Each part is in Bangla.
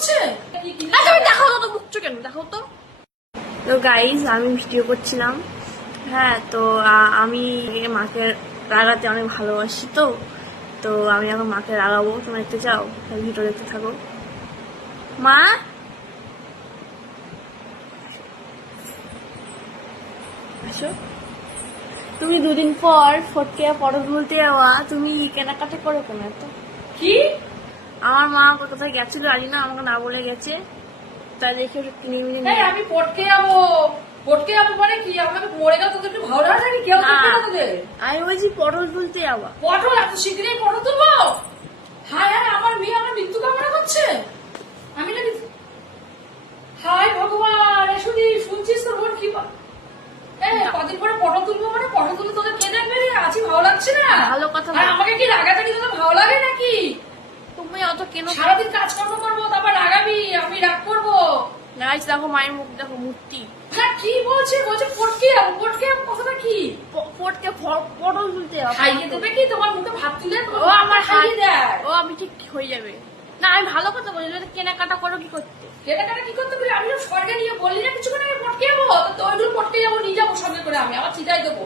হচ্ছে। দেখাও তো, বুকছো কেন? দেখাও তো। তো গাইজ, আমি ভিডিও করছিলাম। হ্যাঁ, তো আমি মাকে রাগাতে অনেক ভালোবাসি। তো তো আমি এখন মাকে রাগাবো। তোমরা দেখতে চাও? ভিডিও দেখতে থাকো। মা, আসো। তুমি দুদিন পর ফটকে পটল বলতে যাওয়া, তুমি কেনাকাটা করো কেন এত? কি? আমার মা কোথায় গেছিল জানি না, আমাকে না বলে গেছে। তাই দেখে ওষুধ কিনে কিনে আমি পটকে যাবো মানে কি? আপনাকে মরে গেল তোদেরকে ভালো লাগে নাকি? কেউ দেখবে না তোদের? আমি বলছি পটল তুলতে যাওয়া। পটল এত শীঘ্রই পটল তুলবো? হায় হায়, আমার মেয়ে আমার মৃত্যু কামনা করছে। আমি না, হায় ভগবান, শুধু শুনছিস তো বোন? কি কদিন পরে পটল তুলবো মানে পটল তুলে তোদের কে দেখবে রে? আছি ভালো লাগছে না? ভালো কথা। আর আমাকে কি রাগাটাকি তোদের ভালো লাগে নাকি? তুমি অত কেন? সারাদিন কাজকর্ম করবো, তারপর রাগাবি, আমি রাগ করবো? গাইস দেখো, মায়ের মুখ দেখো, মূর্তি। হ্যাঁ, কি বলছে? পটকে যাবো কথাটা কি? ফটকে পটল তুলতে যাওয়া। খাইয়ে দেবে কি? তোমার মুখে ভাত তুলে ও আমার খাইয়ে দেয়। ও আমি ঠিক হয়ে যাবে না। আমি ভালো কথা বলি, কেনাকাটা করো কি করতে? কেনাকাটা কি করতে পারি? আমি স্বর্গে নিয়ে বললি না কিছুক্ষণ আগে পটকে যাবো, তো ওইটুকু পটকে যাবো, নিয়ে যাবো সঙ্গে করে। আমি আবার চিতাই দেবো।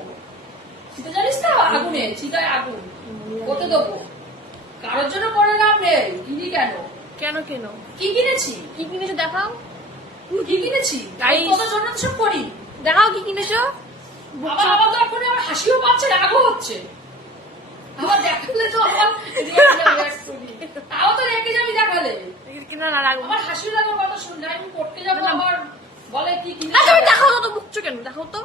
চিতা জানিস তো? আগুনে, চিতায় আগুন করতে দেবো। কারোর জন্য করে লাভ নেই। কিনি কেন? কেন কেন? কি কিনেছি? কি কিনেছো দেখাও। কি কিনেছি? তোদের জন্য তো সব করি। দেখাও কি কিনেছো। আমার তো এখন আমার হাসিও পাচ্ছে, রাগও হচ্ছে। আমার দেখালে তো আমার তাও তো রেখে যাবি দেখালে। কিনা না রাখবো। আমার হাসি লাগার কথা শুনলে আমি পড়তে যাবো, আবার বলে কি কিনে। দেখাও তো, বুকছো কেন? দেখাও তো।